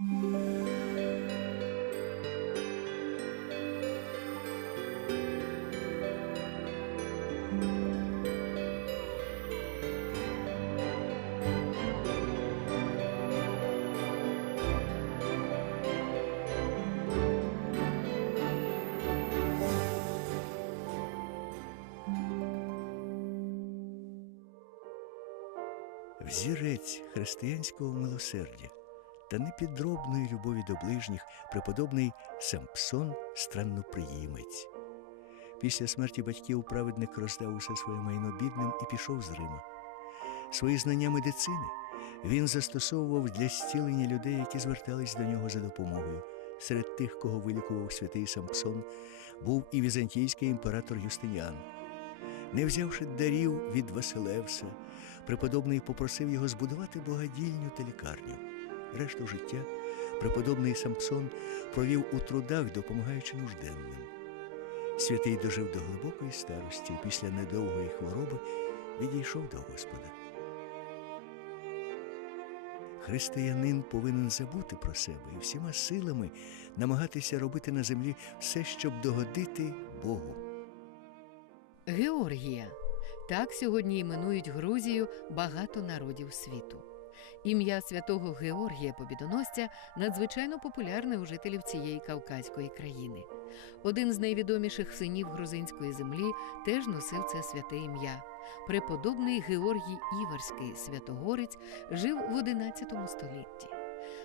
Взірець християнського милосердя та непідробної любові до ближніх преподобний Сампсон странноприємець. Після смерті батьків праведник роздав усе своє майно бідним і пішов з Рима. Свої знання медицини він застосовував для зцілення людей, які звертались до нього за допомогою. Серед тих, кого вилікував святий Сампсон, був і візантійський імператор Юстиніан. Не взявши дарів від Василевса, преподобний попросив його збудувати благодільню та лікарню. Решту життя преподобний Сампсон провів у трудах, допомагаючи нужденним. Святий дожив до глибокої старості і після недовгої хвороби відійшов до Господа. Християнин повинен забути про себе і всіма силами намагатися робити на землі все, щоб догодити Богу. Георгія. Так сьогодні іменують Грузію багато народів світу. Ім'я святого Георгія Побідоносця надзвичайно популярне у жителів цієї кавказької країни. Один з найвідоміших синів грузинської землі теж носив це святе ім'я. Преподобний Георгій Іверський святогорець жив в XI столітті.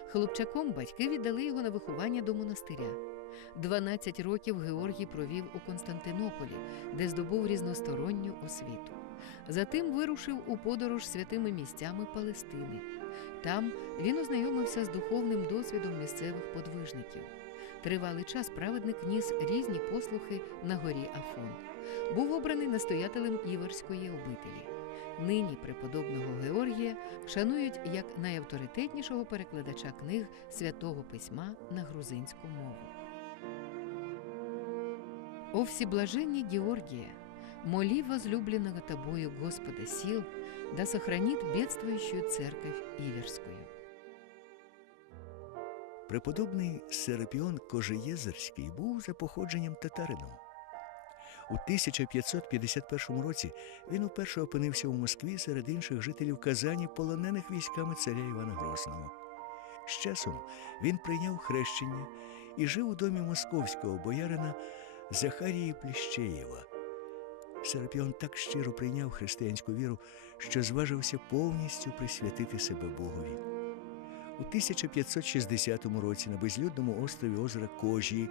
Хлопчаком батьки віддали його на виховання до монастиря. 12 років Георгій провів у Константинополі, де здобув різносторонню освіту. Затим вирушив у подорож святими місцями Палестини. Там він ознайомився з духовним досвідом місцевих подвижників. Тривалий час праведник ніс різні послухи на горі Афон. Був обраний настоятелем Іверської обителі. Нині преподобного Георгія шанують як найавторитетнішого перекладача книг святого письма на грузинську мову. О всеблаженне Георгия, моли возлюбленного тобою Господа сил, да сохранит бедствующую церковь Иверскую. Преподобний Серапіон Кожеєзерський був за походженням татарином. У 1551 році він уперше опинився у Москві серед інших жителів Казані, полонених військами царя Івана Грозного. З часом він прийняв хрещення і жив у домі московського боярина Захарії Пліщеєва. Серапіон так щиро прийняв християнську віру, що зважився повністю присвятити себе Богові. У 1560 році на безлюдному острові озера Кожі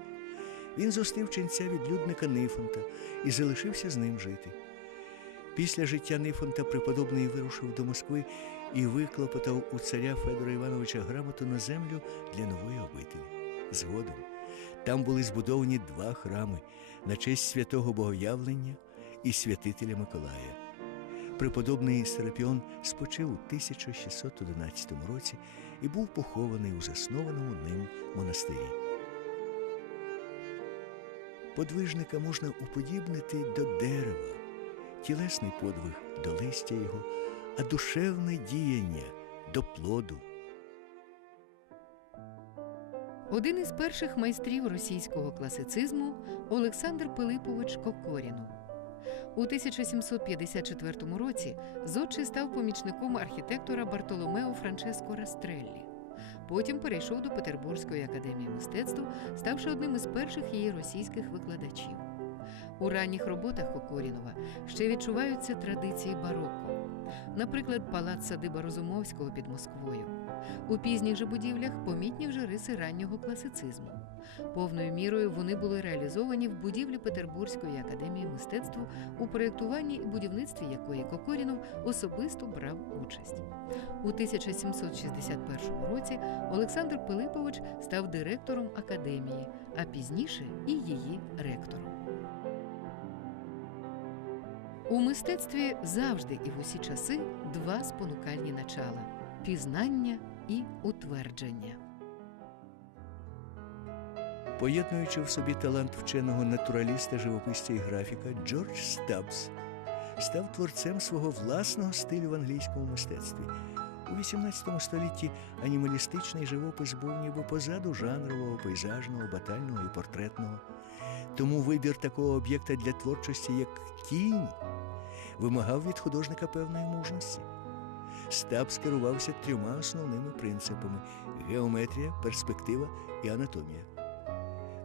він зустрів ченця відлюдника Нифонта і залишився з ним жити. Після життя Нифонта преподобний вирушив до Москви і виклопотав у царя Федора Івановича грамоту на землю для нової обителі. Згодом там були збудовані два храми на честь святого Богоявлення і святителя Миколая. Преподобний Серапіон спочив у 1611 році і був похований у заснованому ним монастирі. Подвижника можна уподібнити до дерева, тілесний подвиг до листя його, а душевне діяння до плоду. Один із перших майстрів російського класицизму Олександр Пилипович Кокорінов. У 1754 році зодчий став помічником архітектора Бартоломео Франческо Растреллі. Потім перейшов до Петербурзької академії мистецтв, ставши одним із перших її російських викладачів. У ранніх роботах Кокорінова ще відчуваються традиції бароко, наприклад, палац садиба Розумовського під Москвою. У пізніх же будівлях помітні вже риси раннього класицизму. Повною мірою вони були реалізовані в будівлі Петербурзької академії мистецтв, у проєктуванні і будівництві якої Кокорінов особисто брав участь. У 1761 році Олександр Пилипович став директором академії, а пізніше і її ректором. У мистецтві завжди і в усі часи два спонукальні начала пізнання і утвердження. Поєднуючи в собі талант вченого натураліста, живописця і графіка, Джордж Стабс став творцем свого власного стилю в англійському мистецтві. У XVIII столітті анімалістичний живопис був ніби позаду жанрового, пейзажного, батального і портретного. Тому вибір такого об'єкта для творчості, як тінь, вимагав від художника певної мужності. Стаб скерувався трьома основними принципами: геометрія, перспектива і анатомія.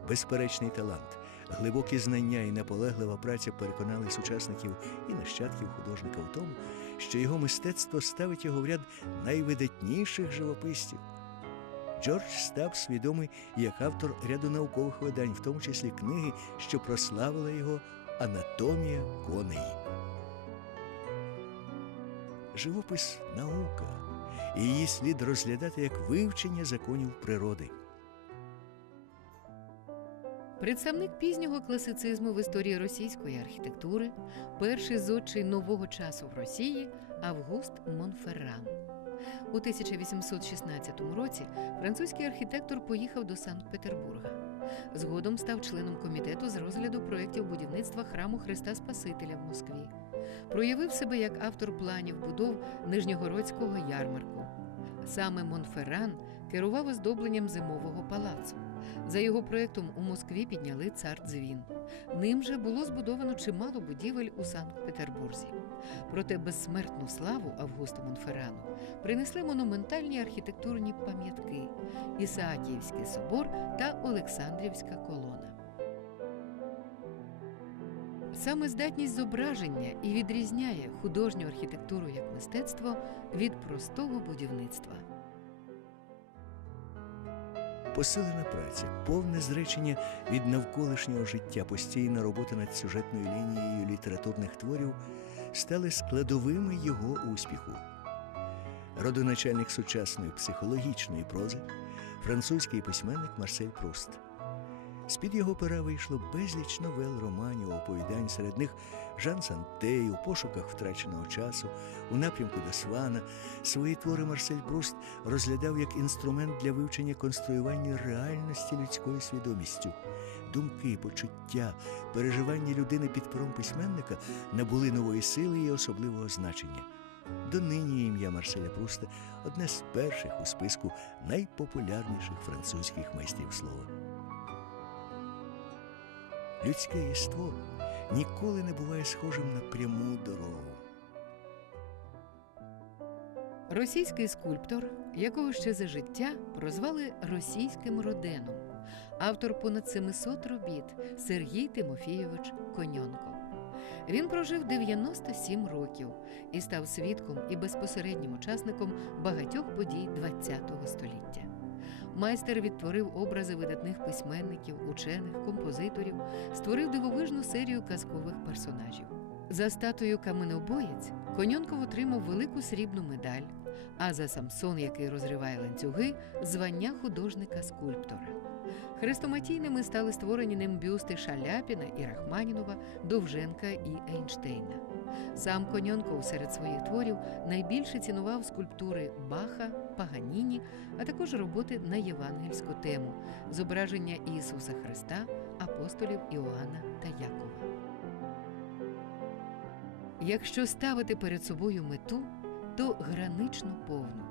Безперечний талант, глибокі знання і наполеглива праця переконали сучасників і нащадків художника в тому, що його мистецтво ставить його в ряд найвидатніших живописців. Джордж Стабс відомий як автор ряду наукових видань, в тому числі книги, що прославила його Анатомія коней. Живопис наука, і її слід розглядати як вивчення законів природи. Представник пізнього класицизму в історії російської архітектури, перший зодчий нового часу в Росії Август Монферран. У 1816 році французький архітектор поїхав до Санкт-Петербурга. Згодом став членом комітету з розгляду проєктів будівництва храму Христа Спасителя в Москві. Проявив себе як автор планів будов Нижньогородського ярмарку. Саме Монферран керував оздобленням зимового палацу. За його проєктом у Москві підняли цар дзвін. Ним же було збудовано чимало будівель у Санкт-Петербурзі. Проте безсмертну славу Августу Монферану принесли монументальні архітектурні пам'ятки Ісаакіївський собор та Олександрівська колона. Саме здатність зображення і відрізняє художню архітектуру як мистецтво від простого будівництва. Посилена праця, повне зречення від навколишнього життя, постійна робота над сюжетною лінією літературних творів стали складовими його успіху. Родоначальник сучасної психологічної прози, французький письменник Марсель Пруст. З-під його пера вийшло безліч новел, романів, оповідань, серед них Жан Сантей у пошуках втраченого часу, у напрямку до Свана. Свої твори Марсель Пруст розглядав як інструмент для вивчення конструювання реальності людською свідомістю. Думки, почуття, переживання людини під пером письменника набули нової сили і особливого значення. Донині ім'я Марселя Пруста одне з перших у списку найпопулярніших французьких майстрів слова. Людське єство ніколи не буває схожим на пряму дорогу. Російський скульптор, якого ще за життя прозвали російським роденом, автор понад 700 робіт Сергій Тимофійович Коньонко. Він прожив 97 років і став свідком і безпосереднім учасником багатьох подій ХХ століття. Майстер відтворив образи видатних письменників, учених, композиторів, створив дивовижну серію казкових персонажів. За статую Каменобоєць Коньонков отримав велику срібну медаль, а за Самсон, який розриває ланцюги, звання художника-скульптора. Хрестоматійними стали створені ним бюсти Шаляпіна і Рахманінова, Довженка і Ейнштейна. Сам Коньонков серед своїх творів найбільше цінував скульптури Баха, Паганіні, а також роботи на євангельську тему зображення Ісуса Христа, апостолів Іоанна та Якова. Якщо ставити перед собою мету, то гранично повну.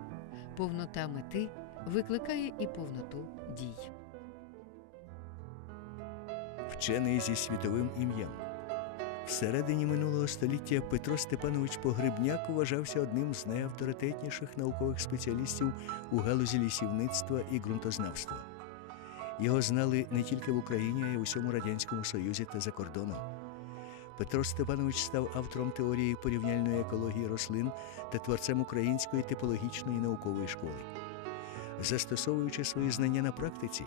Повнота мети викликає і повноту дій. вчений зі світовим ім'ям. Всередині минулого століття Петро Степанович Погребняк вважався одним з найавторитетніших наукових спеціалістів у галузі лісівництва і ґрунтознавства. Його знали не тільки в Україні, а й у всьому Радянському Союзі та за кордоном. Петро Степанович став автором теорії порівняльної екології рослин та творцем української типологічної наукової школи. Застосовуючи свої знання на практиці,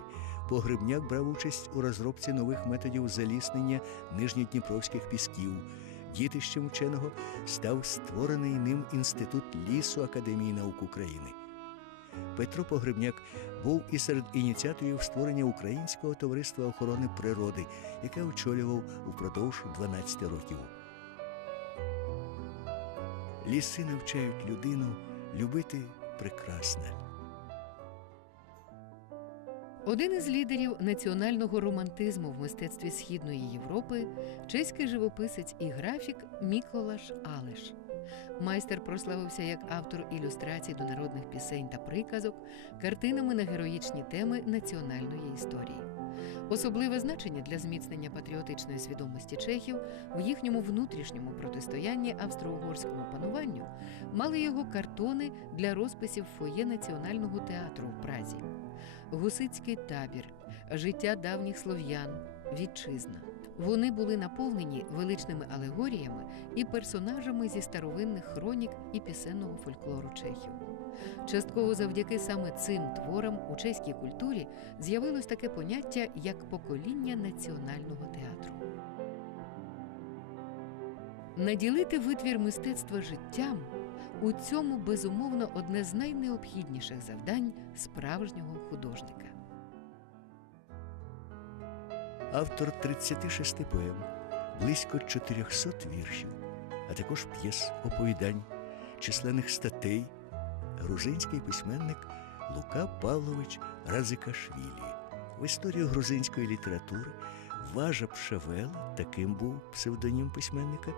Погребняк брав участь у розробці нових методів заліснення нижньодніпровських пісків. Дітищем вченого став створений ним інститут лісу Академії наук України. Петро Погребняк був і серед ініціаторів створення Українського товариства охорони природи, яке очолював упродовж 12 років. Ліси навчають людину любити прекрасне. Один із лідерів національного романтизму в мистецтві Східної Європи чеський живописець і графік Міколаш Алеш. Майстер прославився як автор ілюстрацій до народних пісень та приказок, картинами на героїчні теми національної історії. Особливе значення для зміцнення патріотичної свідомості чехів в їхньому внутрішньому протистоянні австро-угорському пануванню мали його картони для розписів фоє національного театру в Празі, гусицький табір, життя давніх слов'ян, вітчизна. Вони були наповнені величними алегоріями і персонажами зі старовинних хронік і пісенного фольклору чехів. Частково завдяки саме цим творам у чеській культурі з'явилось таке поняття як покоління національного театру. Наділити витвір мистецтва життям у цьому безумовно одне з найнеобхідніших завдань справжнього художника. Автор 36 поем, близько 400 віршів, а також п'єс, оповідань, численних статей, грузинський письменник Лука Павлович Разикашвілі. В історію грузинської літератури Важа Пшавел, таким був псевдонім письменника,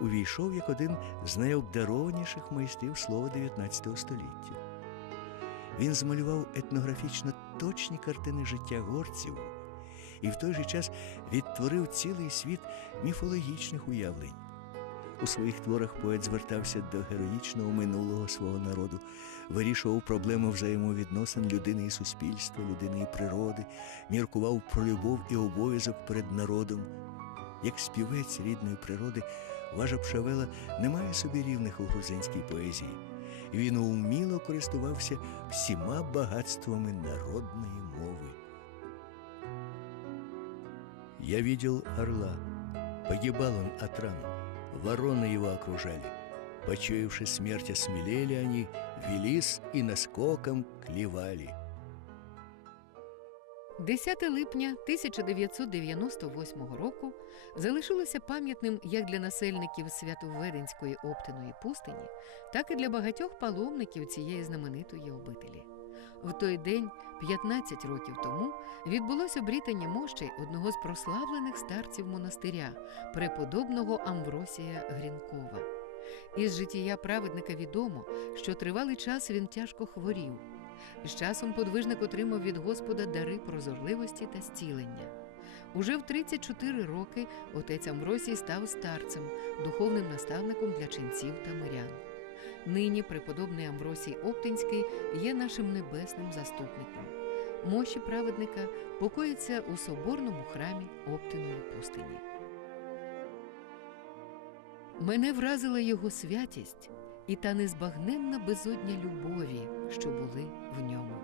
увійшов як один з найобдарованіших майстрів слова 19 століття. Він змалював етнографічно точні картини життя горців і в той же час відтворив цілий світ міфологічних уявлень. У своїх творах поет звертався до героїчного минулого свого народу, вирішував проблеми взаємовідносин людини і суспільства, людини і природи, міркував про любов і обов'язок перед народом. Як співець рідної природи, Важа Пшавела не має собі рівних у грузинській поезії. Він уміло користувався всіма багатствами народної мови. Я видел орла. Погибал он от ран. Вороны его окружали. Почуявши смерть, осмелели они, велись и наскоком клевали. 10 липня 1998 року залишилося пам'ятним як для насельників Святовведенської Оптиної пустині, так і для багатьох паломників цієї знаменитої обителі. В той день, 15 років тому, відбулося обрітання мощей одного з прославлених старців монастиря, преподобного Амвросія Грінкова. Із життя праведника відомо, що тривалий час він тяжко хворів. З часом подвижник отримав від Господа дари прозорливості та зцілення. Уже в 34 роки отець Амвросій став старцем, духовним наставником для ченців та мирян. Нині преподобний Амвросій Оптинський є нашим небесним заступником. Мощі праведника покоїться у соборному храмі Оптиної пустині. Мене вразила його святість і та незбагненна безодня любові, що були в ньому.